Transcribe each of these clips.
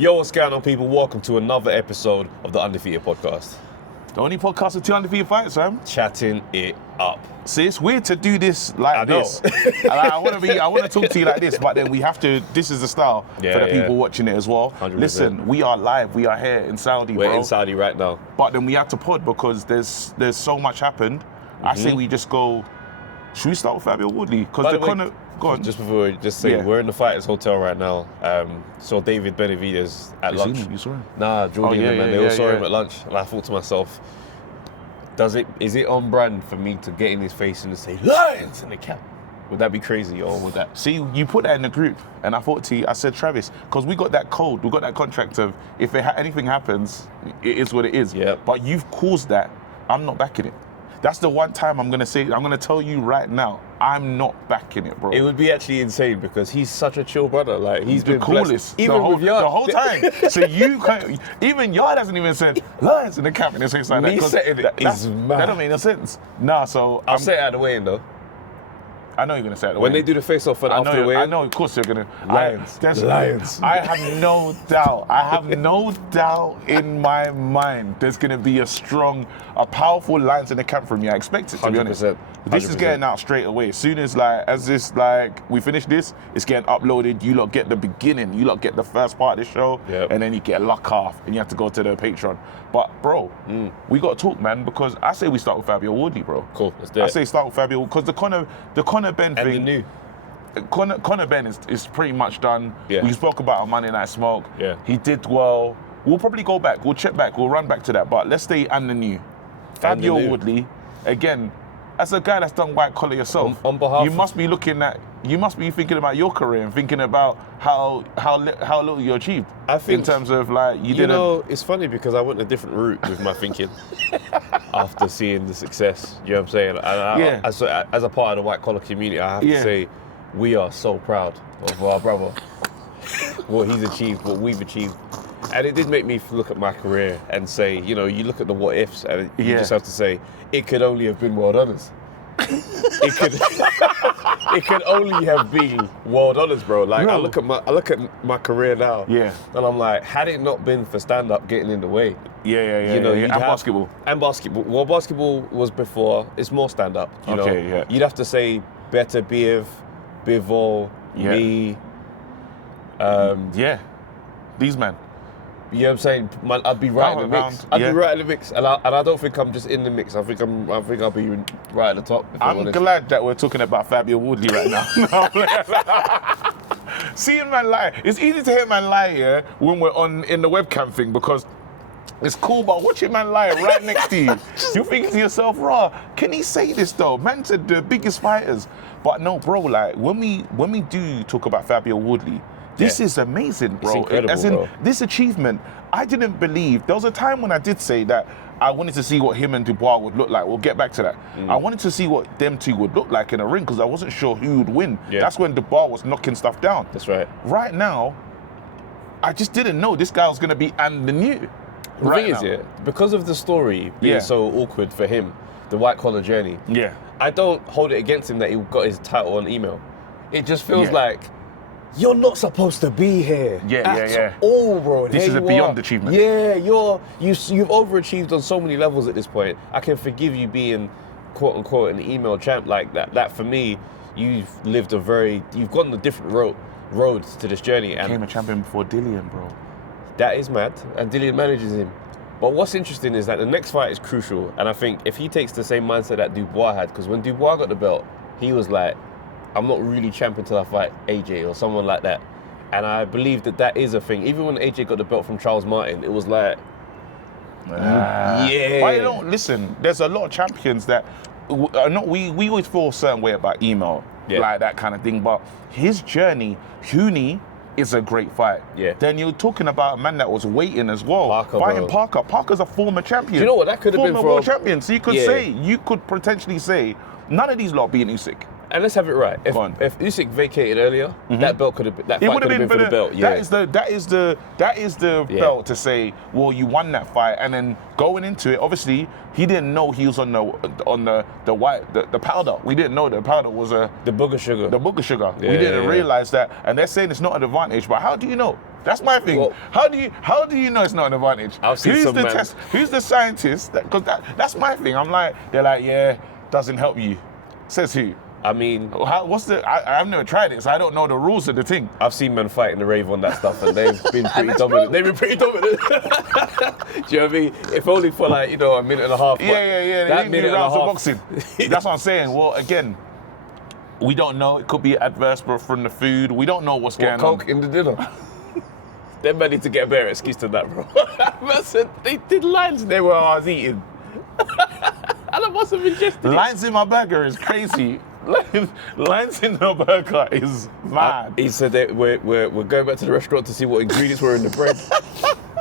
Yo, what's going on, people? Welcome to another episode of the Undefeated podcast. The only podcast with 2 undefeated fights, fam. Chatting it up. See, it's weird to do this like this. I want to talk to you like this, but then we have to. This is the style for the people watching it as well. 100%. Listen, we are live. We are here in Saudi, We're bro. in Saudi right now. But then we have to pod because there's so much happened. I say we just go. Should we start with Fabio Woodley? Because the kind of go on. Just before we just say, we're in the Fighters Hotel right now. Saw David Benavidez at lunch. Seen him? You saw him? Nah, Jordan, they all saw him at lunch, and I thought to myself, is it on brand for me to get in his face and say Lions in the cap? Would that be crazy, or would that? See, you put that in the group, and I thought to you, I said, Travis, because we got that code, we got that contract of if anything happens, it is what it is. Yeah. But you've caused that. I'm not backing it. That's the one time I'm gonna tell you right now, I'm not backing it, bro. It would be actually insane because he's such a chill brother. Like he's the been coolest, blessed, even with Yard. the whole time. So even Yard hasn't even said Lions in the cap in his face like that. Me saying it is mad. That don't make no sense. Nah, so I'll say it out of the way, though. I know you're gonna say it. When they do the face-off and after the way, I know, of course they're gonna. Lions. Lions. I have no doubt. I have no doubt in my mind there's gonna be a powerful Lions in the camp from you. I expect it, to be honest. 100%. This is getting out straight away. As soon as we finish this, it's getting uploaded. You lot get the beginning. You lot get the first part of the show, and then you get a lock off, and you have to go to the Patreon. But bro, we got to talk, man, because I say we start with Fabio Woodley, bro. Cool, let's do it. I say start with Fabio because the Conor Ben and thing. the new. Conor Ben is pretty much done. Yeah. We spoke about on Monday Night Smoke. Yeah. He did well. We'll probably go back. We'll check back. We'll run back to that. But let's stay and the new. Fabio Woodley, again, as a guy that's done white collar yourself, on behalf you must be thinking about your career and thinking about how little you achieved. I think in terms of you know, it's funny because I went a different route with my thinking after seeing the success. You know what I'm saying? And as a part of the white collar community, I have to say we are so proud of our brother, what he's achieved, what we've achieved. And it did make me look at my career and say, you know, you look at the what ifs and you just have to say, it could only have been world honours. It could only have been world honours, bro. Like I look at my career now, and I'm like, had it not been for stand up getting in the way, you know, and basketball. Well, basketball was before. It's more stand up. You know, you'd have to say better Bivol, me. These men. You know what I'm saying? Man, I'd be right in the mix. I'd be right in the mix, and I don't think I'm just in the mix. I think I'll be right at the top. I'm glad that we're talking about Fabio Woodley right now. Seeing man lie, it's easy to hear man lie when we're in the webcam thing because it's cool, but watching man lie right next to you, you're thinking to yourself, "Raw, can he say this though?" Man said the biggest fighters, but no, bro. Like when we do talk about Fabio Woodley. This is amazing, bro. It's incredible, as in, bro. This achievement, I didn't believe. There was a time when I did say that I wanted to see what him and Dubois would look like. We'll get back to that. I wanted to see what them two would look like in a ring because I wasn't sure who would win. Yeah. That's when Dubois was knocking stuff down. That's right. Right now, I just didn't know this guy was going to be and the new. The thing is, because of the story being so awkward for him, the white collar journey, I don't hold it against him that he got his title on email. It just feels like, you're not supposed to be here at all, bro. This is a beyond achievement. Yeah, you've overachieved on so many levels at this point. I can forgive you being, quote unquote, an email champ like that. That for me, you've gone a different roads to this journey. And became a champion before Dillian, bro. That is mad, and Dillian manages him. But what's interesting is that the next fight is crucial, and I think if he takes the same mindset that Dubois had, because when Dubois got the belt, he was like, I'm not really champion till I fight AJ or someone like that. And I believe that is a thing. Even when AJ got the belt from Charles Martin, it was like, But you know, listen, there's a lot of champions that, we always feel a certain way about email, like that kind of thing. But his journey, Huni is a great fight. Yeah. Then you're talking about a man that was waiting as well. Fighting Parker. Parker's a former champion. Do you know what that could have been for? Former world champion. So you could potentially say, none of these lot beating Usyk. And let's have it right. If Usyk vacated earlier, that belt could have been. That fight could have been for the belt. Yeah. That is the belt to say, well, you won that fight, and then going into it, obviously he didn't know he was on the powder. We didn't know the powder was the booger sugar. The booger sugar. Yeah, we didn't realize that, and they're saying it's not an advantage. But how do you know? That's my thing. Well, how do you know it's not an advantage? Who's the scientist? Because that's my thing. I'm like, they're like, yeah, doesn't help you. Says who? I mean, I've never tried it, so I don't know the rules of the thing. I've seen men fight in the rave on that stuff, and they've been pretty dominant. They've been pretty dominant. Do you know what I mean? If only for like, a minute and a half. Yeah. That minute rounds of boxing. That's what I'm saying. Well, again, we don't know. It could be adverse from the food. We don't know what's going on. Coke in the dinner. Them men need to get a better excuse than that, bro. They did lines there while I was eating. And I must have ingested it. Lines in my burger is crazy. Lines in the burger is mad. He said that we're going back to the restaurant to see what ingredients were in the bread.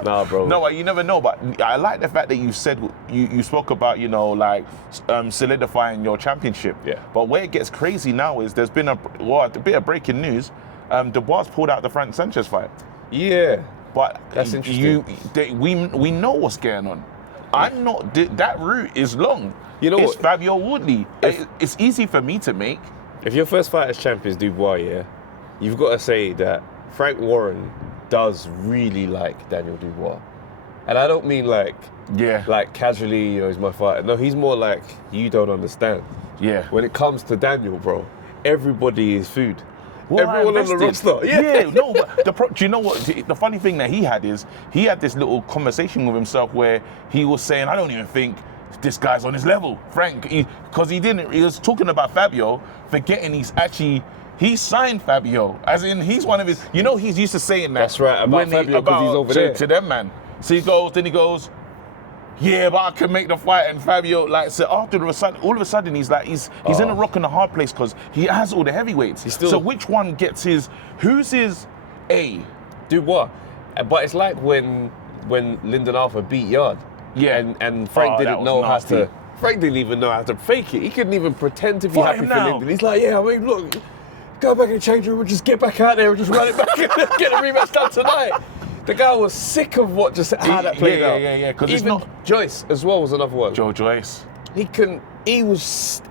Nah, bro. No, you never know. But I like the fact that you said you spoke about solidifying your championship. Yeah. But where it gets crazy now is there's been a bit of breaking news. Dubois pulled out the Frank Sanchez fight. Yeah. But that's interesting. We know what's going on. I'm not. That route is long. You know it's what? Fabio Woodley. It's easy for me to make. If your first fight as champ is Dubois, you've got to say that Frank Warren does really like Daniel Dubois, and I don't mean like casually, he's my fighter. No, he's more like, you don't understand. Yeah. When it comes to Daniel, bro, everybody is food. Well, everyone on the roster. Yeah, no, but do you know what? The funny thing that he had this little conversation with himself where he was saying, I don't even think this guy's on his level, Frank, because he was talking about Fabio, forgetting he signed Fabio, as in he's one of his, he's used to saying that. That's right, about Fabio, because he's over there. To them, man. So he goes, yeah, but I can make the fight, and Fabio, so all of a sudden, he's in a rock and a hard place because he has all the heavyweights. So which one who's his A? Dubois. But it's like when Lyndon Arthur beat Yard. Yeah. And Frank didn't know how to. Frank didn't even know how to fake it. He couldn't even pretend to be happy for Lyndon. He's like, look, go back in the change room and just get back out there and just run it back and get a rematch done tonight. The guy was sick of how that played out. Yeah. Because even Joyce as well was another one. Joe Joyce. He was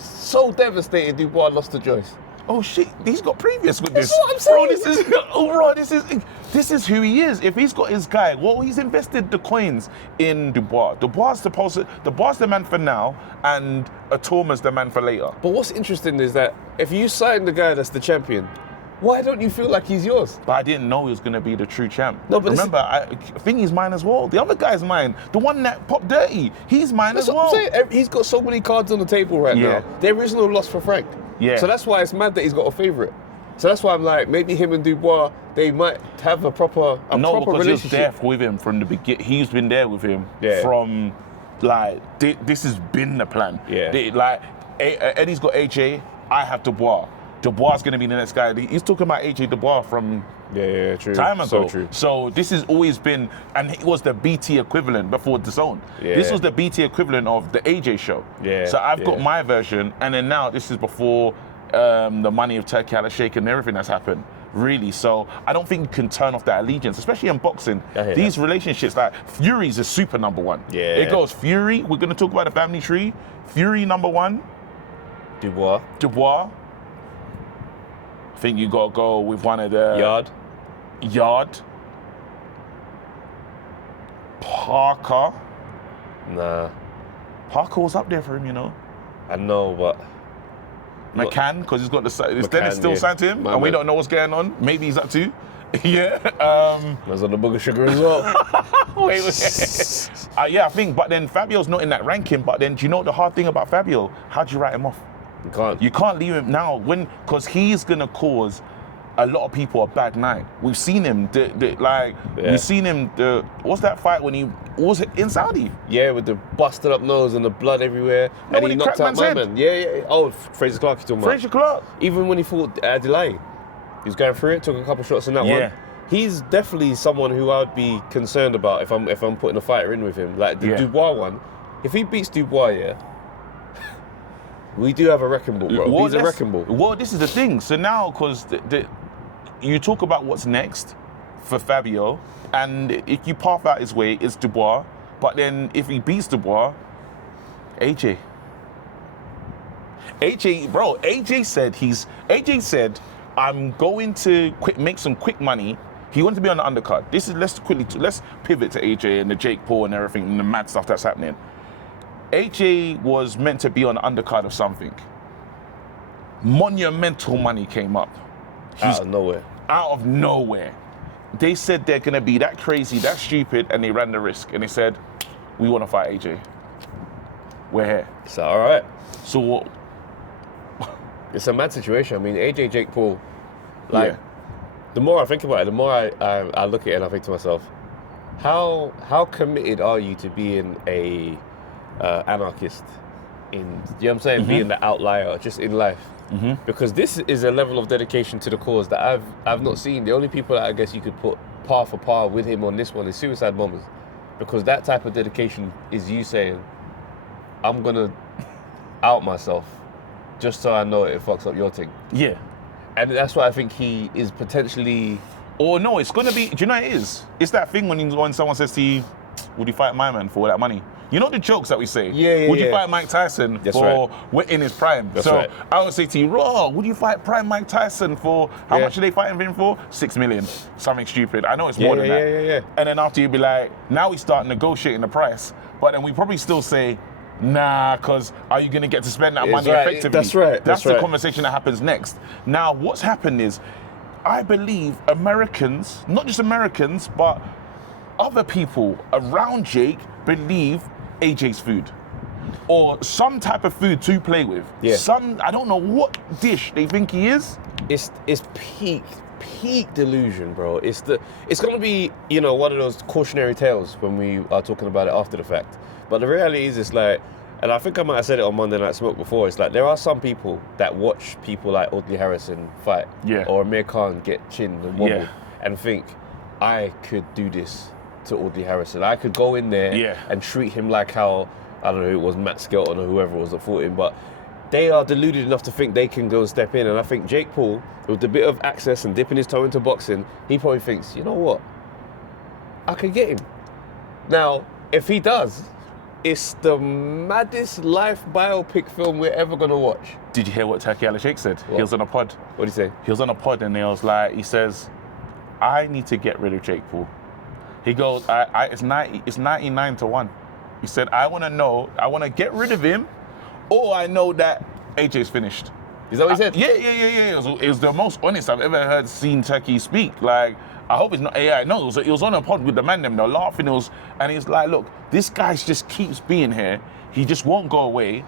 so devastated Dubois lost to Joyce. Oh shit, he's got previous with this. That's what I'm saying. This is who he is. If he's got his guy, he's invested the coins in Dubois. Dubois the man for now, and Atoma's the man for later. But what's interesting is that if you sign the guy that's the champion, why don't you feel like he's yours? But I didn't know he was going to be the true champ. No, but remember, I think he's mine as well. The other guy's mine. The one that popped dirty, he's mine as well. That's what I'm saying. He's got so many cards on the table right now. There is no loss for Frank. Yeah. So that's why it's mad that he's got a favourite. So that's why I'm like, maybe him and Dubois, they might have a proper relationship. He was there with him from the beginning. He's been there with him from, this has been the plan. Yeah. Eddie's got AJ, I have Dubois. Dubois is going to be the next guy. He's talking about AJ Dubois from true. time ago. So true. So this has always been, and it was the BT equivalent before DAZN. Yeah. This was the BT equivalent of the AJ show. Yeah. So I've got my version, and then now this is before the money of Turkey Al Sheikh and everything that's happened. Really, so I don't think you can turn off that allegiance, especially in boxing. These relationships, like Fury's a super number one. Yeah. It goes Fury. We're going to talk about the family tree. Fury number one. Dubois. I think you got to go with one of the... Yard. Parker. Nah. Parker was up there for him, I know, but... McCann, because he's got Dennis still signed to him, and we don't know what's going on. Maybe he's up too. Yeah. There's on the booger sugar as well. wait. I think, but then Fabio's not in that ranking, but then do you know what the hard thing about Fabio? How do you write him off? You can't leave him now because he's going to cause a lot of people a bad night. We've seen him, we've seen him, what's that fight when he was in Saudi? Yeah, with the busted up nose and the blood everywhere. No, and he knocked out my man. Yeah. Oh, Fraser Clark you're talking about. Fraser Clark. Even when he fought Delay, he was going through it, took a couple shots in that one. He's definitely someone who I would be concerned about if I'm putting a fighter in with him. Like the Dubois one, if he beats Dubois, We do have a wrecking ball, bro. He's a wrecking ball. Well, this is the thing. So now, because you talk about what's next for Fabio, and if you path out his way, it's Dubois. But then if he beats Dubois, AJ. AJ said, I'm going to make some quick money. He wanted to be on the undercard. Let's pivot to AJ and the Jake Paul and everything and the mad stuff that's happening. AJ was meant to be on the undercard of something. Monumental money came up. Out of nowhere. Out of nowhere. They said they're going to be that crazy, that stupid, and they ran the risk. And they said, we want to fight AJ. We're here. So, all right. So what? It's a mad situation. I mean, AJ, Jake Paul, like, the more I think about it, the more I look at it and I think to myself, how committed are you to being a anarchist you know what I'm saying, being the outlier just in life? Because this is a level of dedication to the cause that I've not seen. The only people that I guess you could put par for par with him on this one is suicide bombers, because that type of dedication is you saying, I'm gonna out myself just so I know it fucks up your thing. Yeah. And that's why I think he is potentially... Or no, it's going to be... Do you know what it is? It's that thing when someone says to you, would you fight my man for that money? You know the jokes that we say? Would you fight Mike Tyson for in his prime? That's right. I would say to you, Raw, would you fight prime Mike Tyson for... How much are they fighting him for? 6 million. Something stupid. I know it's more than that. And then after you'd be like, now we start negotiating the price. But then we probably still say... Nah, because are you going to get to spend that money effectively? That's right. That's the conversation that happens next. Now, what's happened is, I believe Americans, not just Americans, but other people around Jake believe AJ's food. Or some type of food to play with. Yeah. I don't know what dish they think he is. It's peak delusion, bro. It's going to be, one of those cautionary tales when we are talking about it after the fact. But the reality is, it's like, and I think I might have said it on Monday Night Smoke before, it's like there are some people that watch people like Audley Harrison fight, or Amir Khan get chinned and wobbled, and think, I could do this to Audley Harrison. I could go in there and treat him like how, I don't know, it was Matt Skelton or whoever it was that fought him, but they are deluded enough to think they can go and step in. And I think Jake Paul, with the bit of access and dipping his toe into boxing, he probably thinks, you know what, I could get him. Now, if he does, it's the maddest life biopic film we're ever gonna watch. Did you hear what Turkey Al Sheikh said? What? He was on a pod. What did he say? He was on a pod and he says, I need to get rid of Jake Paul. He goes, it's 99-1. He said, I want to get rid of him, or I know that AJ's finished. Is that what he said? Yeah. It was the most honest I've ever seen Turkey speak. Like, I hope it's not AI. No, it was on a pod with the man them, they're laughing. And he's like, look, this guy just keeps being here. He just won't go away.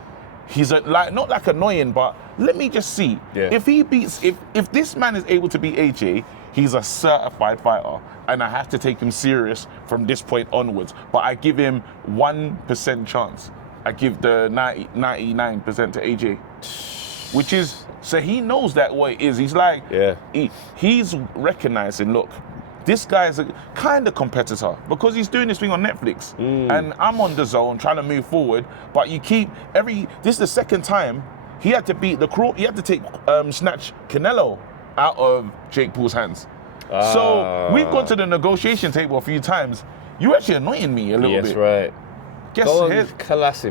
He's not like annoying, but let me just see. Yeah. If he beats, if this man is able to beat AJ, he's a certified fighter. And I have to take him serious from this point onwards. But I give him 1% chance. I give the 99% to AJ. Which is, so he knows that what it is. He's like, he's recognizing, look, this guy's a kind of competitor because he's doing this thing on Netflix. And I'm on the zone trying to move forward, but this is the second time he had to beat he had to take snatch Canelo out of Jake Paul's hands. So we've gone to the negotiation table a few times. You're actually annoying me a little bit. Yes, right.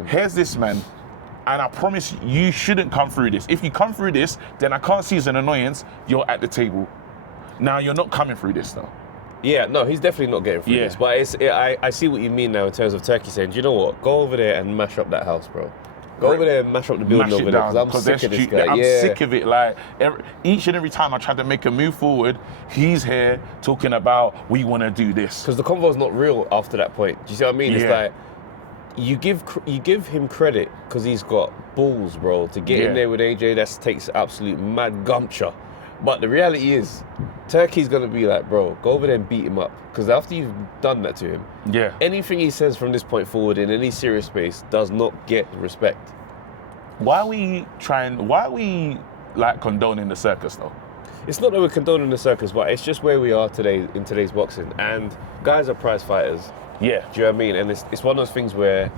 Here's this man. And I promise you shouldn't come through this. If you come through this, then I can't see as an annoyance, you're at the table. Now, you're not coming through this, though. Yeah, no, he's definitely not getting through this. But I see what you mean now in terms of Turkey saying, do you know what? Go over there and mash up that house, bro. Go over there and mash up the building over there, because I'm sick of this guy. I'm sick of it. Like, each and every time I try to make a move forward, he's here talking about, we want to do this. Because the convo's not real after that point. Do you see what I mean? It's like, you give him credit because he's got balls, bro. To get in there with AJ, that takes absolute mad gumpture. But the reality is, Turkey's gonna be like, bro, go over there and beat him up. Because after you've done that to him, anything he says from this point forward in any serious space does not get respect. Why are we like condoning the circus though? It's not that we're condoning the circus, but it's just where we are today in today's boxing. And guys are prize fighters. Yeah. Do you know what I mean? And it's one of those things where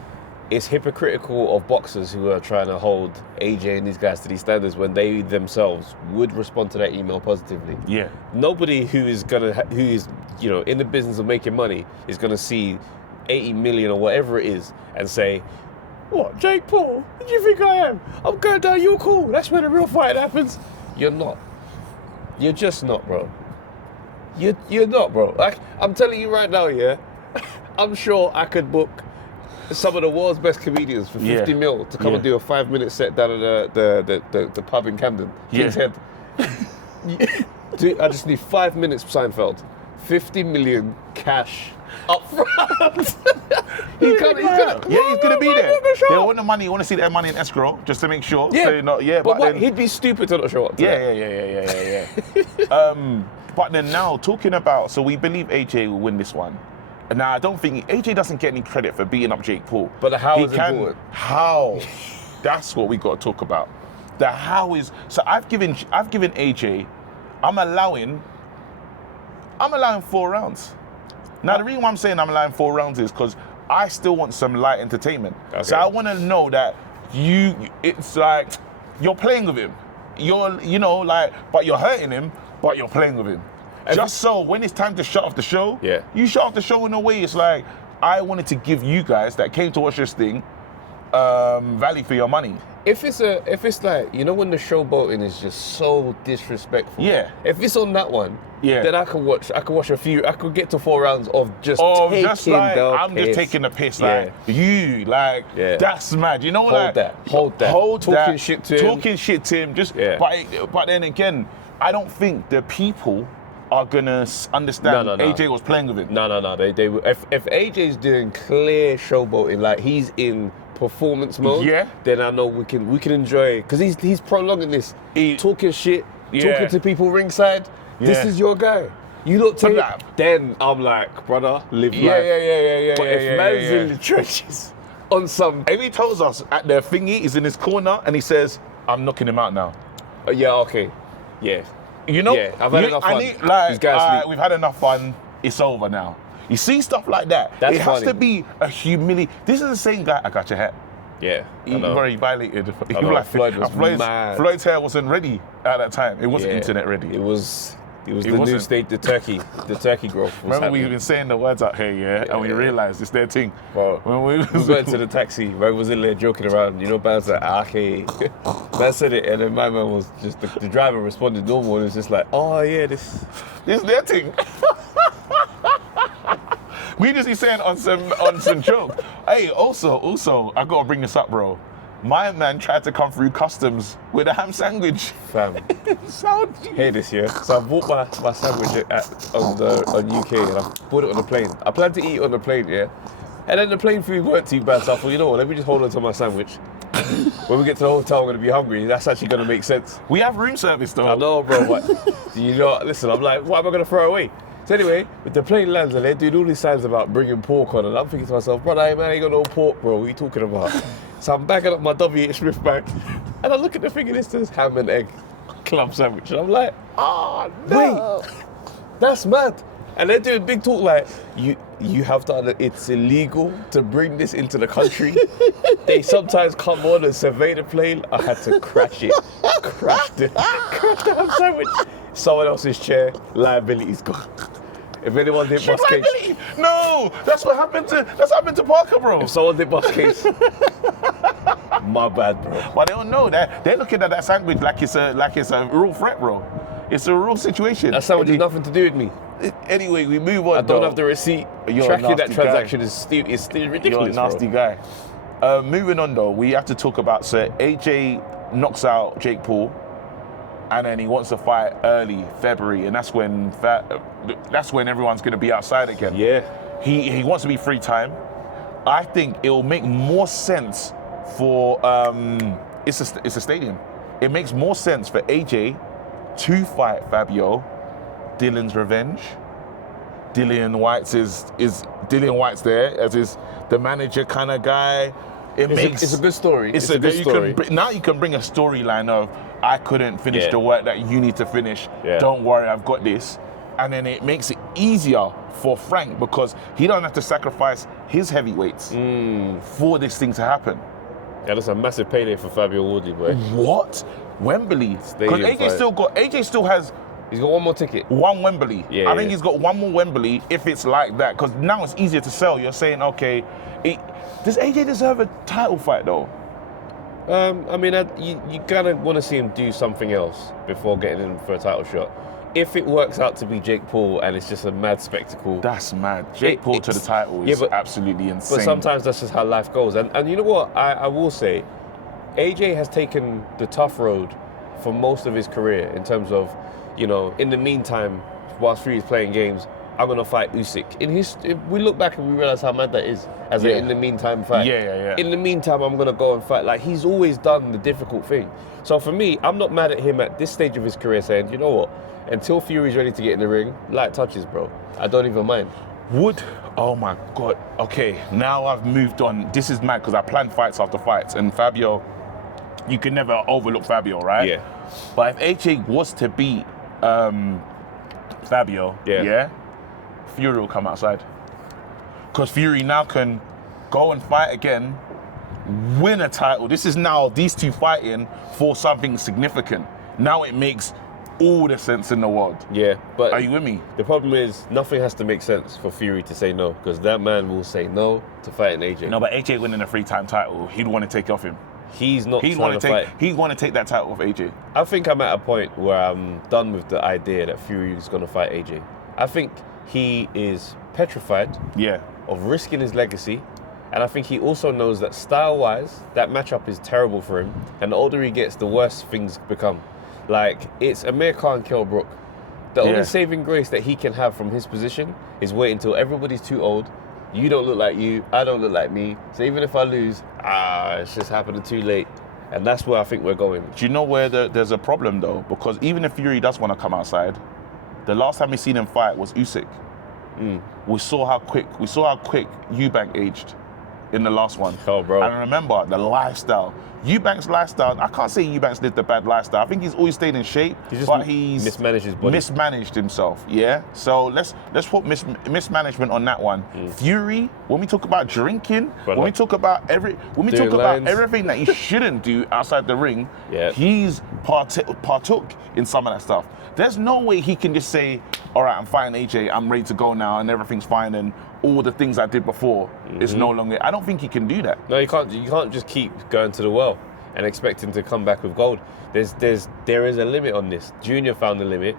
it's hypocritical of boxers who are trying to hold AJ and these guys to these standards when they themselves would respond to that email positively. Yeah. Nobody who is in the business of making money is gonna see 80 million or whatever it is and say, "What, Jake Paul? Who do you think I am? I'm going down. You're cool. That's where the real fight happens." You're not. You're just not, bro. You're not, bro. Like, I'm telling you right now, yeah. I'm sure I could book some of the world's best comedians for 50 mil to come and do a 5-minute set down at the pub in Camden, King's Head. Dude, I just need 5 minutes, Seinfeld. 50 million cash up front. he's gonna be there. They want the money. You want to see their money in escrow just to make sure. Yeah, So but then, he'd be stupid to not show up. Yeah. But then now talking about, so we believe AJ will win this one. Now I don't think AJ doesn't get any credit for beating up Jake Paul. But the how is important. How? That's what we got to talk about. The how is. So I've given AJ. I'm allowing 4 rounds. Now, the reason why I'm saying I'm allowing 4 rounds is because I still want some light entertainment. Okay. So I want to know that it's like you're playing with him. But you're hurting him, but you're playing with him. Just so when it's time to shut off the show, you shut off the show in a way it's like, I wanted to give you guys that came to watch this thing value for your money. If it's like, when the showboating is just so disrespectful. Yeah. If it's on that one, then I could watch a few. I could get to 4 rounds of just taking just like, the I'm piss. just taking the piss. That's mad. You know what? Hold that. Talking shit to him. Just. But then again, I don't think the people are gonna understand AJ was playing with him. No. They if AJ's doing clear showboating, like he's in performance mode, then I know we can enjoy, because he's prolonging this, talking shit, talking to people ringside. This is your guy. You look take it. Then I'm like, brother, live life. But if man's in the trenches on some, if he tells us at the thingy, he's in his corner and he says, "I'm knocking him out now." Okay, I've had enough fun. These guys we've had enough fun. It's over now. You see stuff like that. It has to be a humility. This is the same guy. I got your hat. Yeah, he violated. Floyd was mad. Floyd's hair wasn't ready at that time. It wasn't internet ready. It was the new state, the turkey growth. Remember, we've been saying the words out here, and we realised it's their thing. Bro, when we went to the taxi, man was in there joking around. Man's like, okay. Man said it, and then my man was just, the driver responded normal, and it's just like, oh yeah, this is their thing. We just be saying on some joke. Hey, also, I gotta bring this up, bro. My man tried to come through customs with a ham sandwich. Fam. Hey, this year. So I bought my sandwich on UK, and I bought it on the plane. I planned to eat it on the plane, and then the plane food weren't too bad, so I thought, you know what, let me just hold on to my sandwich. When we get to the hotel, I'm gonna be hungry. That's actually gonna make sense. We have room service though. I know, bro, but listen, I'm like, what am I gonna throw away? So anyway, with the plane lands and they're doing all these signs about bringing pork on, and I'm thinking to myself, brother, I ain't got no pork, bro. What are you talking about? So I'm bagging up my WH Smith bag, and I look at the thing and it says ham and egg club sandwich, and I'm like, no. Wait, that's mad. And they're doing big talk like, you have to, it's illegal to bring this into the country. They sometimes come on and survey the plane. I had to crash the ham sandwich. Someone else's chair, liability's gone. If anyone did bust case, no, that's happened to Parker, bro. If someone did bust case, my bad, bro. But they don't know that. They're looking at that sandwich like it's a real threat, bro. It's a real situation. That sandwich has nothing to do with me. Anyway, we move on. I don't have the receipt. Tracking that transaction is still ridiculous. You're a nasty guy. Moving on though, we have to talk about AJ knocks out Jake Paul, and then he wants to fight early February, and that's when everyone's going to be outside again. Yeah. He wants to be free time. I think it will make more sense for it's a stadium. It makes more sense for AJ to fight Fabio. Dylan's revenge. Dillian White's there as the manager kind of guy. It's a good story. It's a good story. Now you can bring a storyline of, I couldn't finish the work that you need to finish. Yeah. Don't worry, I've got this. And then it makes it easier for Frank because he don't have to sacrifice his heavyweights for this thing to happen. Yeah, that's a massive payday for Fabio Woodley, boy. What? Wembley? Because AJ still has. He's got one more ticket. One Wembley. Yeah, I think he's got one more Wembley if it's like that. Because now it's easier to sell. You're saying, okay, does AJ deserve a title fight though? I mean, you kind of want to see him do something else before getting in for a title shot. If it works out to be Jake Paul and it's just a mad spectacle. That's mad. Jake Paul to the title is absolutely insane. But sometimes that's just how life goes. And you know what? I will say, AJ has taken the tough road for most of his career in terms of, you know, in the meantime, whilst Fury's playing games, I'm going to fight Usyk. If we look back and we realize how mad that is as an in the meantime fight. Yeah. In the meantime, I'm going to go and fight. Like, he's always done the difficult thing. So for me, I'm not mad at him at this stage of his career saying, you know what? Until Fury's ready to get in the ring, light touches, bro. I don't even mind. Oh my God. Okay, now I've moved on. This is mad because I plan fights after fights. And Fabio, you can never overlook Fabio, right? Yeah. But if AJ was to beat Fabio, Fury will come outside. Because Fury now can go and fight again, win a title. This is now these two fighting for something significant. Now it makes all the sense in the world. Yeah, but are you with me? The problem is nothing has to make sense for Fury to say no, because that man will say no to fighting AJ. No, but AJ winning a 3-time title, he'd want to take it off him. He's not trying to fight. He'd want to take that title off AJ. I think I'm at a point where I'm done with the idea that Fury is going to fight AJ. I think he is petrified of risking his legacy, and I think he also knows that style-wise, that matchup is terrible for him, and the older he gets, the worse things become. Like, it's Amir Khan, Kell Brook. The only saving grace that he can have from his position is wait until everybody's too old. You don't look like you, I don't look like me. So even if I lose, it's just happening too late. And that's where I think we're going. Do you know where there's a problem though? Because even if Fury does want to come outside, the last time we seen him fight was Usyk. We saw how quick Eubank aged in the last one. Oh, bro. And remember, the lifestyle. Eubank's lifestyle, I can't say Eubank's lived a bad lifestyle. I think he's always stayed in shape, but he's mismanaged his body. Mismanaged himself, yeah? So let's put mismanagement on that one. Fury, when we talk about drinking, when we talk about everything that he shouldn't do outside the ring, he's partook in some of that stuff. There's no way he can just say, all right, I'm fighting AJ, I'm ready to go now, and everything's fine, and all the things I did before is no longer. I don't think he can do that. No, you can't. You can't just keep going to the well and expecting to come back with gold. There is a limit on this. Junior found the limit.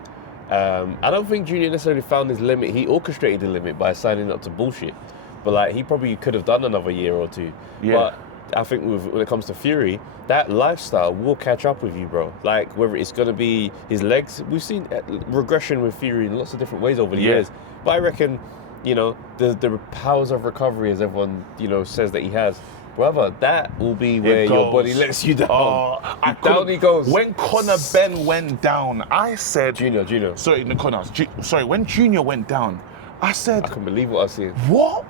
I don't think Junior necessarily found his limit. He orchestrated the limit by signing up to bullshit. But like, he probably could have done another year or two. Yeah. But I think when it comes to Fury, that lifestyle will catch up with you, bro. Like, whether it's going to be his legs, we've seen regression with Fury in lots of different ways over the years. But I reckon, you know, the powers of recovery, as everyone, you know, says that he has, brother, that will be where your body lets you down. Down he goes. When Conor Ben went down, I said... Junior. Sorry, when Junior went down, I said... I couldn't believe what I seen. What?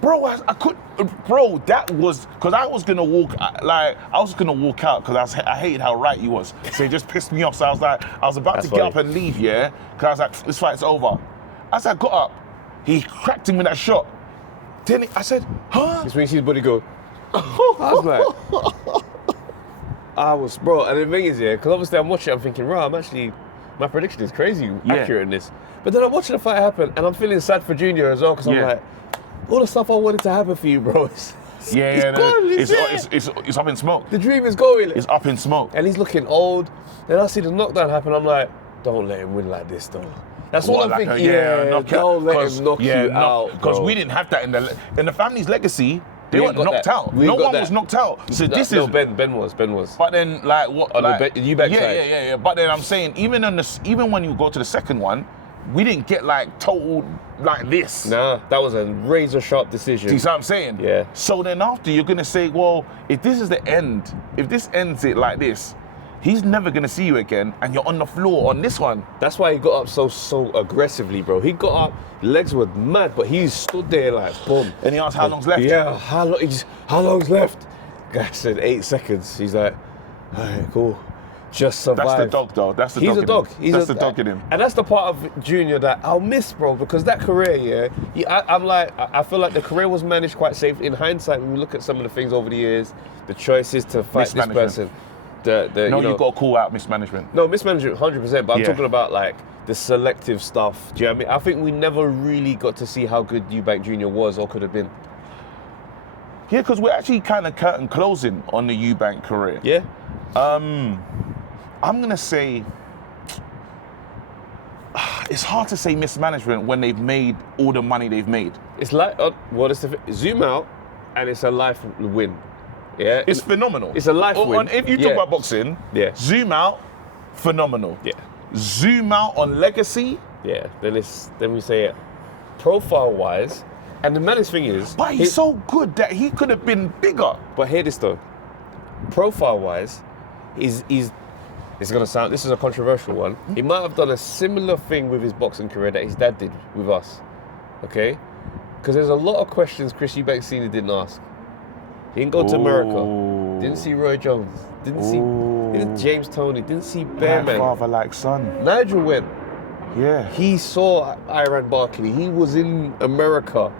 Bro, that was... Because I was going to walk, out because I hated how right he was. So it just pissed me off. So I was like, I was about to get up and leave, yeah? Because I was like, this fight's over. As I got up, he cracked him with that shot. Then I said, huh? This makes his body go... I was like... bro, and the thing is, because obviously I'm watching it, I'm thinking, my prediction is crazy accurate in this. But then I'm watching the fight happen, and I'm feeling sad for Junior as well, because I'm like, all the stuff I wanted to happen for you, bro. It's up in smoke. The dream is going. It's up in smoke. And he's looking old. Then I see the knockdown happen, I'm like, don't let him win like this, though. That's all I'm thinking. Don't let him knock you out, because we didn't have that in the family's legacy. They weren't knocked out. No one was knocked out. So this is Ben was. But then, like, what? On the Eubank side. Yeah. But then I'm saying, even when you go to the second one, we didn't get like total like this. Nah, that was a razor sharp decision. Do you see what I'm saying? Yeah. So then after, you're gonna say, well, if this is the end, if this ends it like this, he's never gonna see you again, and you're on the floor on this one. That's why he got up so aggressively, bro. He got up, legs were mad, but he stood there like boom. And he asked how long's left. Yeah, how long's left? Guy said 8 seconds. He's like, all right, cool. just survive. That's the dog, though. That's the He's dog. a dog. That's the dog in him. And that's the part of Junior that I'll miss, bro, because that career, I feel like the career was managed quite safe. In hindsight, when we look at some of the things over the years, the choices to fight this person. You've got to call out mismanagement. No, mismanagement, 100%. But I'm talking about like the selective stuff. Do you know what I mean? I think we never really got to see how good Eubank Jr. was or could have been. Yeah, because we're actually kind of curtain closing on the Eubank career. Yeah. I'm gonna say it's hard to say mismanagement when they've made all the money they've made. It's like zoom out, and it's a life win. Yeah, it's phenomenal. It's a life win. If you talk about boxing, zoom out, phenomenal. Yeah. Zoom out on legacy. Yeah. Then we say it profile-wise, and the maddest thing is, but he's so good that he could have been bigger. But hear this though, profile-wise, he's. It's gonna sound. This is a controversial one. He might have done a similar thing with his boxing career that his dad did with us. Okay, because there's a lot of questions Chris Eubank Sr. didn't ask. He didn't go to America. Didn't see Roy Jones. Didn't see James Toney. Didn't see Bearman. Father like son. Nigel went. Yeah. He saw Iran Barkley. He was in America.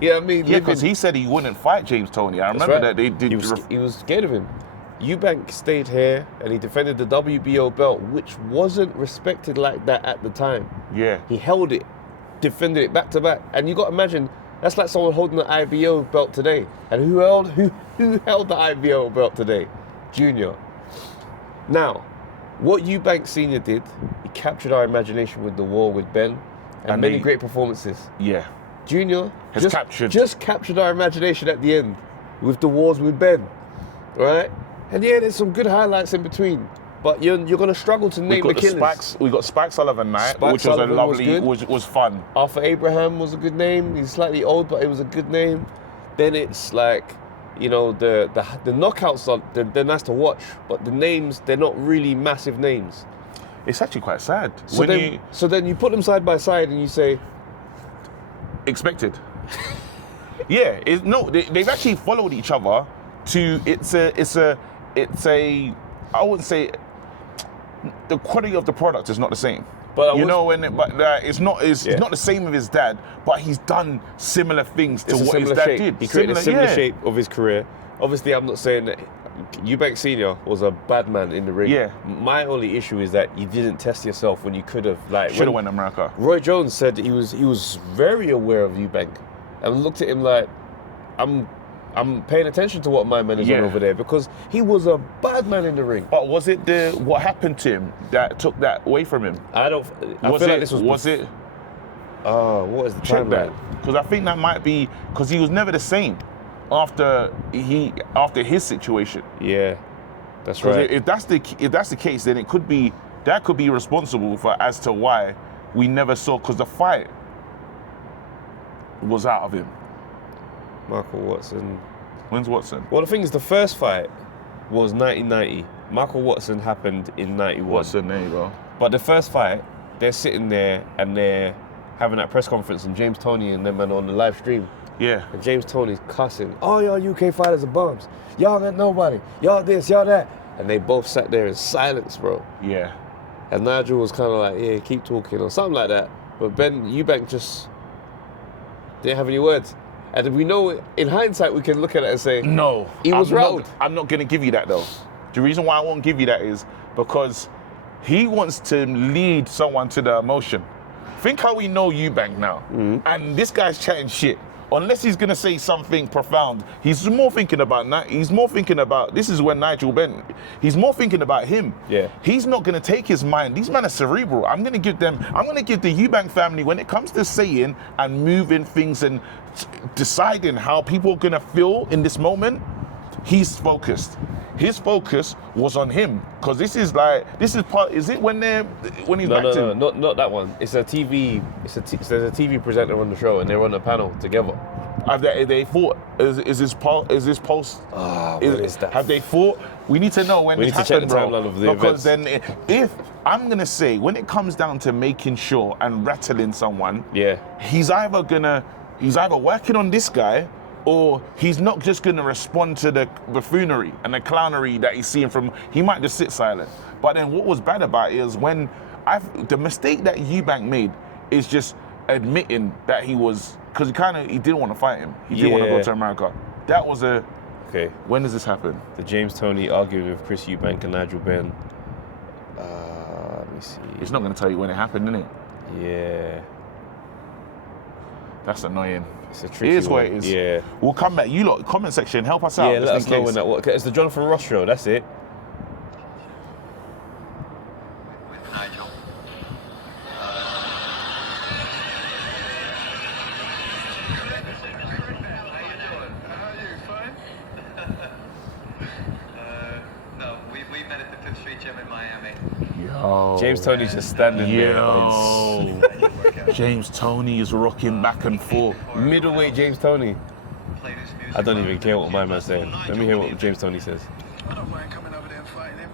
Yeah, I mean. Yeah, because he said he wouldn't fight James Toney. I remember that they did. He was scared of him. Eubank stayed here and he defended the WBO belt, which wasn't respected like that at the time. Yeah. He held it, defended it back to back. And you got to imagine, that's like someone holding the IBO belt today. And who held the IBO belt today? Junior. Now, what Eubank Sr. did, he captured our imagination with the war with Ben and many great performances. Yeah. Junior just captured our imagination at the end with the wars with Ben, right? And yeah, there's some good highlights in between, but you're going to struggle to name the killers. We got Spike Sullivan night, which was a lovely, was fun. Arthur Abraham was a good name. He's slightly old, but it was a good name. Then it's like, the knockouts they're nice to watch, but the names, they're not really massive names. It's actually quite sad. So then you put them side by side and you say, expected. Yeah, they've actually followed each other to I wouldn't say the quality of the product is not the same. But it's not the same with his dad, but he's done similar things to what his dad did. He created a similar shape of his career. Obviously, I'm not saying that Eubank Sr. was a bad man in the ring. Yeah. My only issue is that you didn't test yourself when you could have. Should have went to America. Roy Jones said he was very aware of Eubank and looked at him like, I'm paying attention to what my man is doing over there, because he was a bad man in the ring. But was it what happened to him that took that away from him? I feel like this was. Was it? What is the timeline? Because I think that might be because he was never the same after his situation. Yeah, that's right. If that's the case, then could be responsible for as to why we never saw, because the fight was out of him. Michael Watson. When's Watson? Well, the thing is, the first fight was 1990. Michael Watson happened in 91. Watson, there you go. But the first fight, they're sitting there and they're having that press conference, and James Toney and them are on the live stream. Yeah. And James Toney's cussing, "Oh, y'all UK fighters are bums. Y'all got nobody. Y'all this, y'all that." And they both sat there in silence, bro. Yeah. And Nigel was kind of like, "Yeah, keep talking," or something like that. But Ben Eubank just didn't have any words. And we know, in hindsight, we can look at it and say, no, he was rattled. I'm not going to give you that, though. The reason why I won't give you that is because he wants to lead someone to the emotion. Think how we know Eubank now. And this guy's chatting shit. Unless he's going to say something profound, he's more thinking about this is when Nigel Benn, he's more thinking about him. Yeah. He's not going to take his mind. These men are cerebral. I'm going to give the Eubank family, when it comes to saying and moving things and deciding how people are going to feel in this moment, he's focused. His focus was on him, because this is part. Is it when he's back to? No, not that one. It's a TV. There's a TV presenter on the show, and they're on a panel together. Have they fought? Is this post? What is that? Have they fought? We need to know when we it need to check happened, the timeline of the because events. then, if I'm gonna say, when it comes down to making sure and rattling someone, yeah, he's either working on this guy, or he's not just going to respond to the buffoonery and the clownery that he's seeing from. He might just sit silent. But then what was bad about it is when the mistake that Eubank made is just admitting that he was, because he didn't want to fight him. He didn't want to go to America. That was a. Okay. When does this happen? The James Toney arguing with Chris Eubank and Nigel Benn. Let me see. It's not going to tell you when it happened, is it? Yeah. That's annoying. It's a tricky It is one. what it is. Yeah. We'll come back. You lot, comment section, help us out. Yeah, let us know when that was. It's the Jonathan Ross show, that's it. With Nigel. No, we met at the Fifth Street Gym in Miami. Yo. James Toney's just standing there. James Toney is rocking back and forth. Middleweight James Toney. I don't even care what my man's saying. Let me hear what James Toney says. I don't mind coming over there and fighting him.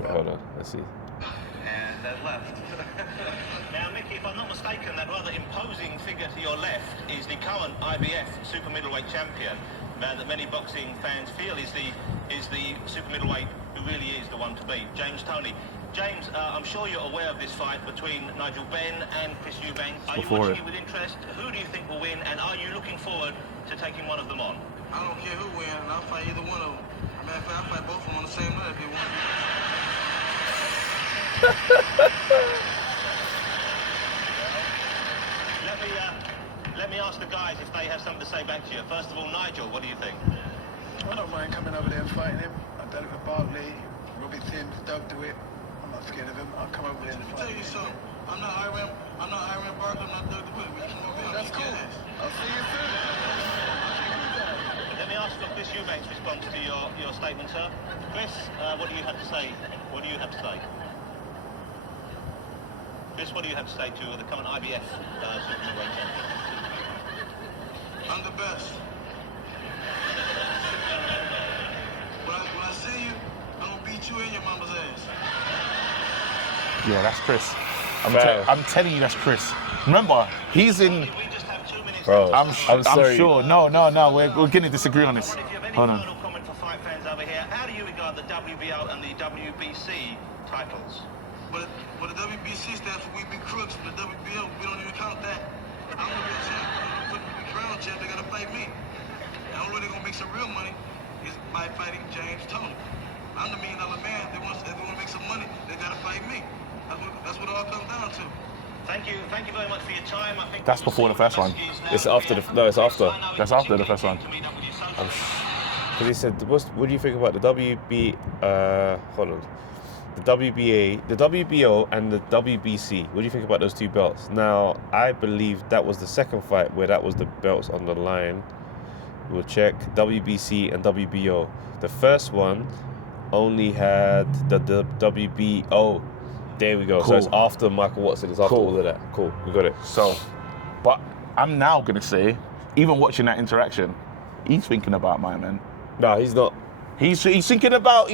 Wait, hold on, let's see. And that left. Now, Mickey, if I'm not mistaken, that rather imposing figure to your left is the current IBF super middleweight champion, that many boxing fans feel is the super middleweight who really is the one to beat, James Toney. James, I'm sure you're aware of this fight between Nigel Benn and Chris Eubank. Are you watching it with interest? Who do you think will win, and are you looking forward to taking one of them on? I don't care who wins, I'll fight either one of them. Matter of fact, I'll fight both of them on the same night if you want. Let me ask the guys if they have something to say back to you. First of all, Nigel, what do you think? I don't mind coming over there and fighting him. I've done it with Barkley, Robbie Timms, Doug DeWitt. I'm not scared of him. I'll come over there and Let me fight tell you him. something. I'm not Iron Barkley, I'm not Doug DeWitt. We come over here, That's cool. I'll see you soon. Let me ask for Chris Eubank's response to your statement, sir. Chris, what do you have to say? What do you have to say? Chris, what do you have to say to the current IBF super middleweight champion? I'm the best. When I see you, I'm gonna beat you in your mama's ass. Yeah, that's Chris. I'm telling you, that's Chris. Remember, he's in. We just have 2 minutes. Bro, I'm sorry. sure. No. We're going to disagree on this. If you have any Hold on. final comment for fight fans over here, how do you regard the WBO and the WBC titles? But the WBC stands for We Be Crooks. The WBO, we don't even count that. I'm the real champ. I'm the crown champ. They gotta fight me. The only way they're gonna make some real money is by fighting James Toney. I'm the $1 million man. If they wanna make some money, they gotta fight me. That's what it all comes down to. Thank you very much for your time. I think That's before the first one. It's after the. No, it's after. That's after the first one. Because he said, what do you think about the hold on. The WBA, the WBO, and the WBC. What do you think about those two belts? Now, I believe that was the second fight where that was the belts on the line. We'll check WBC and WBO. The first one only had the WBO. There we go. Cool. So it's after Michael Watson. It's after all of that. Cool. We got it. So, but I'm now going to say, even watching that interaction, he's thinking about my man. No, he's not. He's thinking about,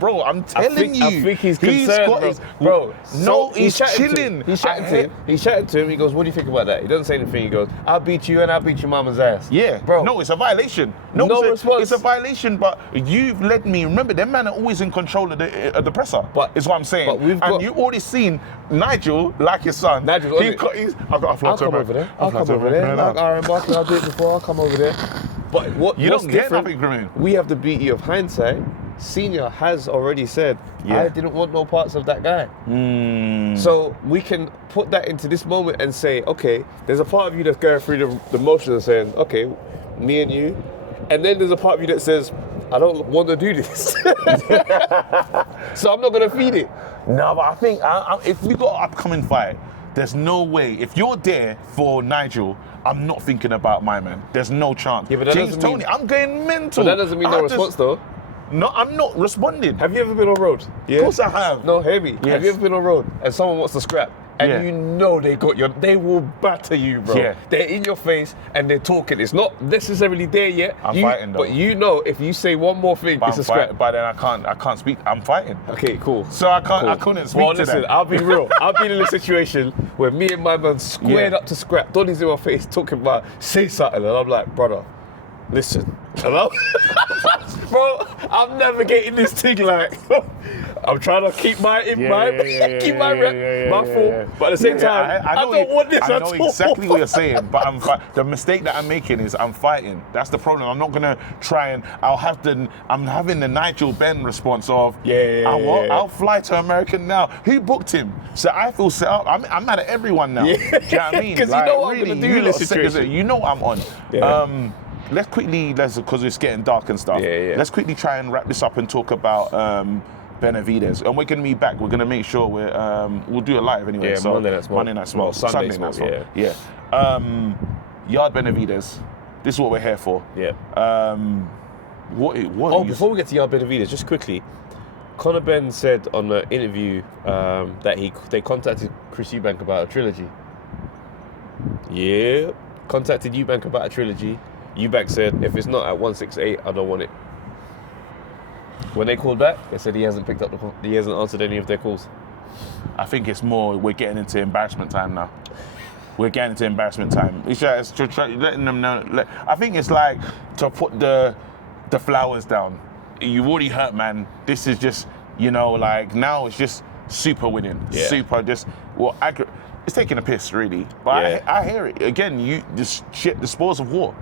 bro. I'm telling you. I think he's concerned, bro. No, he's chatting chilling. He's chatting to him. He goes, "What do you think about that?" He doesn't say anything. He goes, "I'll beat you and I'll beat your mama's ass." Yeah, bro. No, it's a violation. No response. It's a violation. But you've led me. Remember, them man are always in control of the presser. But is what I'm saying. But you already seen Nigel, like his son. Nigel, I've got a I'll come over there. I'll come over there. Like Aaron Barkley, I'll do it before. I'll come over there. But what's don't get different? nothing from him. We have the beauty of hindsight. Senior has already said, I didn't want no parts of that guy. So we can put that into this moment and say, okay, there's a part of you that's going through the motions and saying, okay, me and you. And then there's a part of you that says, I don't want to do this. So I'm not going to feed it. No, but I think if we got an upcoming fight, there's no way. If you're there for Nigel, I'm not thinking about my man. There's no chance. Yeah, but that James doesn't Toney, mean- I'm going mental. But that doesn't mean no response though. No, I'm not responding. Have you ever been on road? Yeah. Of course I have. No, hear me. Yes. Have you ever been on road and someone wants to scrap and Yeah. you know they will batter you, bro. Yeah. They're in your face and they're talking. It's not necessarily there yet. I'm fighting though. But you know if you say one more thing, it's a scrap. But then I can't speak. I'm fighting. Okay, cool. So I Cool. couldn't speak Well, to listen, that. I'll be real. I've been in a situation where me and my man squared up to scrap. Donnie's in my face talking about say something, and I'm like, brother, Listen, hello? Bro, I'm navigating this thing like, I'm trying to keep my form. But at the same time, I don't want this at all. I know exactly what you're saying, but the mistake that I'm making is I'm fighting. That's the problem. I'm not gonna try and I'm having the Nigel Benn response of I'll fly to America now. Who booked him? So I feel set up. I'm mad at everyone now. Yeah. Do you know what I mean? Because you know what I'm gonna do in this situation. You know what I'm on. Yeah. Let's because it's getting dark and stuff. Yeah. Let's quickly try and wrap this up and talk about Benavidez. And we're going to be back. We're going to make sure we'll do it live anyway. Yeah, so Monday Night Smoke. Sunday Night Smoke. Yeah. Yard Benavidez. This is what we're here for. Yeah. Before we get to Yard Benavidez, just quickly, Conor Benn said on the interview that they contacted Chris Eubank about a trilogy. Yeah. Contacted Eubank about a trilogy. Eubank said, if it's not at 168, I don't want it. When they called back, they said he hasn't answered any of their calls. I think it's more we're getting into embarrassment time now. We're getting into embarrassment time. It's just letting them know. I think it's like to put the flowers down. You already hurt, man. This is just, like now it's just super winning. Yeah. Super just, it's taking a piss, really. But Yeah. I hear it. Again, the spores of war.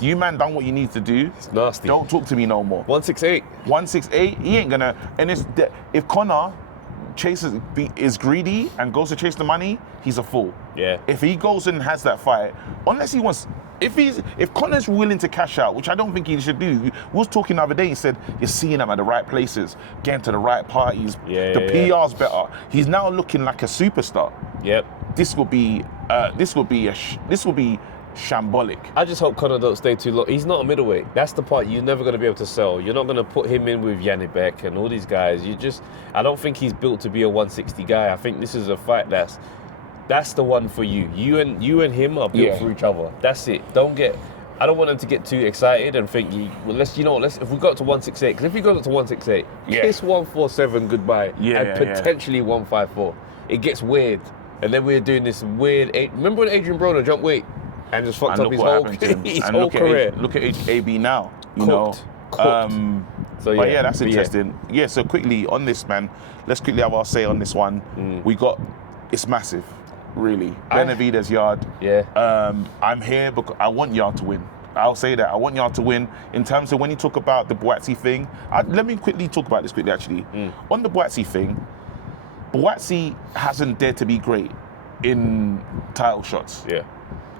You man done what you need to do. It's nasty. Don't talk to me no more. 168. 168, he ain't gonna. And if Conor is greedy and goes to chase the money, he's a fool. Yeah. If he goes and has that fight, unless he wants, if Conor's willing to cash out, which I don't think he should do. We was talking the other day. He said you're seeing him at the right places, getting to the right parties. The PR's better. He's now looking like a superstar. Yep. This will be shambolic. I just hope Conor don't stay too long. He's not a middleweight. That's the part you're never going to be able to sell. You're not going to put him in with Janibek and all these guys. I don't think he's built to be a 160 guy. I think this is a fight that's the one for you. You and him are built for each other. That's it. I don't want them to get too excited and think, if we got to 168, because if we got to 168, kiss 147 goodbye and potentially 154. It gets weird. And then we're doing this weird. Remember when Adrian Broner jumped weight and just fucked up his whole career? Look at AB now. Cooked. That's interesting. Yeah. So quickly on this, man. Let's quickly have our say on this one. It's massive, really. Benavidez Yard. Yeah. I'm here because I want Yard to win. I'll say that. I want Yard to win. In terms of when you talk about the Boatsy thing, let me quickly talk about this actually. On the Boatsy thing, Boatsy hasn't dared to be great in title shots. Yeah.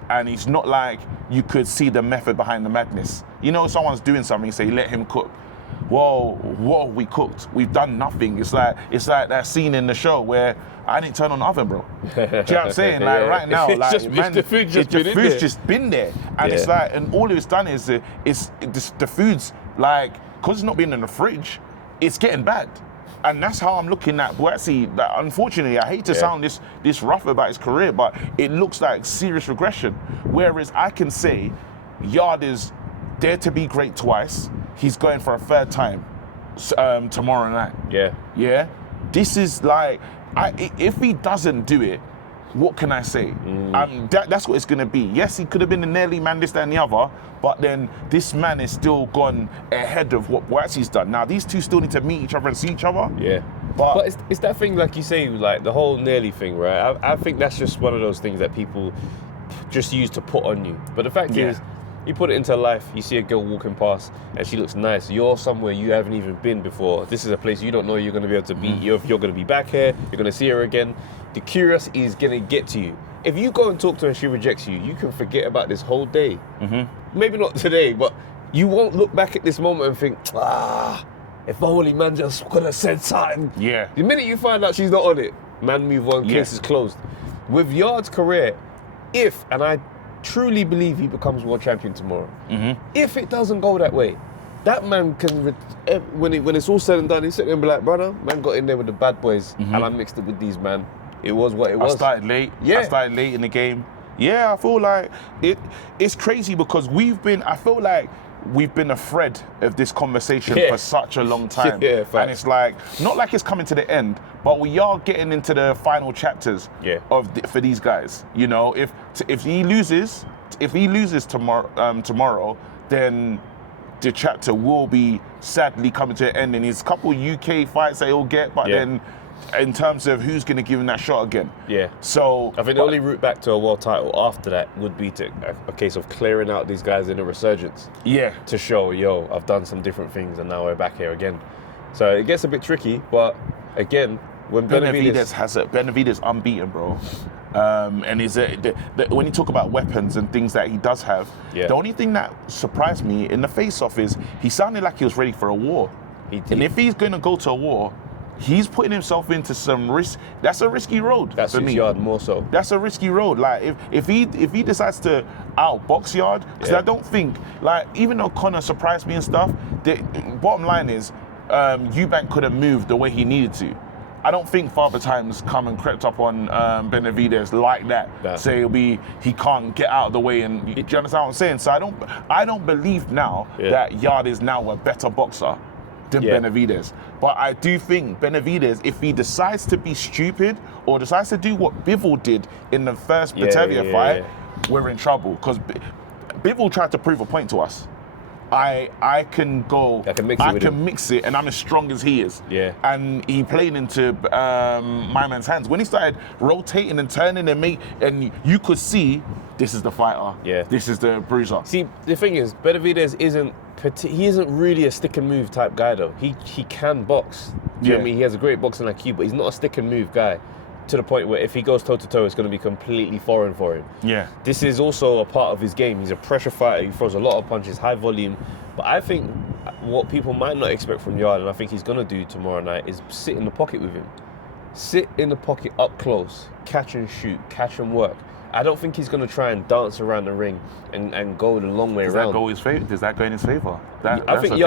And it's not like you could see the method behind the madness. Someone's doing something, say, let him cook. Whoa, what have we cooked? We've done nothing. It's like that scene in the show where I didn't turn on the oven, bro. Do you know what I'm saying? Like right now, the food's just been there. And it's like, and all it's done is the food's like, because it's not been in the fridge, it's getting bad. And that's how I'm looking at Boatsy. That unfortunately, I hate to sound this rough about his career, but it looks like serious regression. Whereas I can say, Yard is dared to be great twice. He's going for a third time tomorrow night. Yeah. Yeah. This is like, if he doesn't do it, what can I say? That's what it's going to be. Yes, he could have been a nearly man, this, that, and the other, but then this man is still gone ahead of what Boatsy's done. Now, these two still need to meet each other and see each other. Yeah. But it's that thing, like you say, like the whole nearly thing, right? I think that's just one of those things that people just use to put on you. But the fact is, you put it into life, you see a girl walking past and she looks nice. You're somewhere you haven't even been before. This is a place you don't know you're going to be able to be. You're going to be back here. You're going to see her again. The curiosity is going to get to you. If you go and talk to her and she rejects you, you can forget about this whole day. Maybe not today, but you won't look back at this moment and think, if only man just could have said something. Yeah. The minute you find out she's not on it, man, move on, case is closed. With Yard's career, and I truly believe he becomes world champion tomorrow, if it doesn't go that way, that man can, when it's all said and done, he's sitting there and be like, brother, man got in there with the bad boys and I mixed it with these, man. It was what it was. I started late. I started late in the game. Yeah, I feel like it's crazy because I feel like we've been afraid of this conversation for such a long time. And it's like, not like it's coming to the end, but we are getting into the final chapters for these guys. If he loses tomorrow, then the chapter will be sadly coming to an end in his couple UK fights that he'll get, but then in terms of who's going to give him that shot again. Yeah. So I think the only route back to a world title after that would be to a case of clearing out these guys in a resurgence. Yeah. To show, yo, I've done some different things and now we're back here again. So it gets a bit tricky, but again, when Benavidez unbeaten, bro. And when you talk about weapons and things that he does have, the only thing that surprised me in the face-off is he sounded like he was ready for a war. And if he's going to go to a war, he's putting himself into some risk. That's a risky road. That's for me. Yard more so. That's a risky road. Like if he decides to outbox Yard, because I don't think, like, even though Conor surprised me and stuff, the bottom line is Eubank could have moved the way he needed to. I don't think Father Time's come and crept up on Benavidez like that. Say he can't get out of the way, and do you understand what I'm saying? So I don't believe now that Yard is now a better boxer than Benavidez. But I do think Benavidez, if he decides to be stupid or decides to do what Bivol did in the first Batavia fight, we're in trouble, because Bivol tried to prove a point to us. I can mix it, and I'm as strong as he is. Yeah. And he played into my man's hands. When he started rotating and turning and you could see, this is the fighter. Yeah. This is the bruiser. See, the thing is, Benavidez isn't really a stick and move type guy though. He can box. Do you know what I mean? He has a great boxing IQ, but he's not a stick and move guy. To the point where if he goes toe to toe, it's going to be completely foreign for him. Yeah. This is also a part of his game. He's a pressure fighter. He throws a lot of punches, high volume. But I think what people might not expect from Yard, and I think he's going to do tomorrow night, is sit in the pocket with him. Sit in the pocket up close, catch and shoot, catch and work. I don't think he's going to try and dance around the ring and go the long way around. Does that go in his favour? I think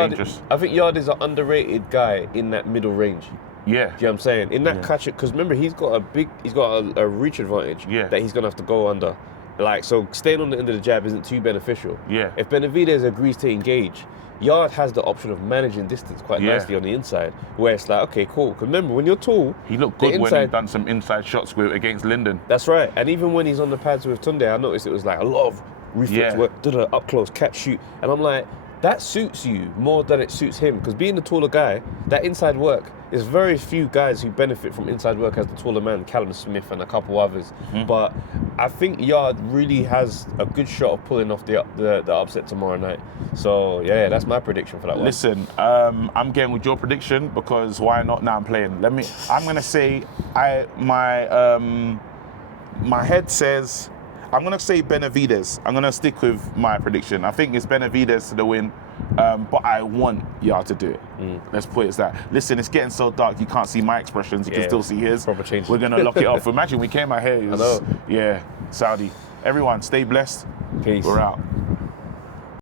Yard is an underrated guy in that middle range. Yeah. Do you know what I'm saying? In that catch, because remember, he's got a reach advantage that he's going to have to go under. Like, so staying on the end of the jab isn't too beneficial. Yeah. If Benavidez agrees to engage, Yard has the option of managing distance quite nicely on the inside, where it's like, okay, cool. Because remember, when you're tall, he looked good when he done some inside shots against Linden. That's right. And even when he's on the pads with Tunde, I noticed it was like a lot of reflex work, up close, catch, shoot. And I'm like, that suits you more than it suits him, because being the taller guy, that inside work, there's very few guys who benefit from inside work as the taller man, Callum Smith and a couple others. But I think Yard really has a good shot of pulling off the upset tomorrow night. So yeah, that's my prediction for that one. Listen, I'm getting with your prediction, because why not? Now I'm playing. I'm gonna say my head says, I'm going to say Benavidez. I'm going to stick with my prediction. I think it's Benavidez to the win, but I want Yard to do it. Let's put it as that. Listen, it's getting so dark, you can't see my expressions. You can still see his. Proper change. We're going to lock it off. Imagine we came out here. Saudi. Everyone, stay blessed. Peace. We're out.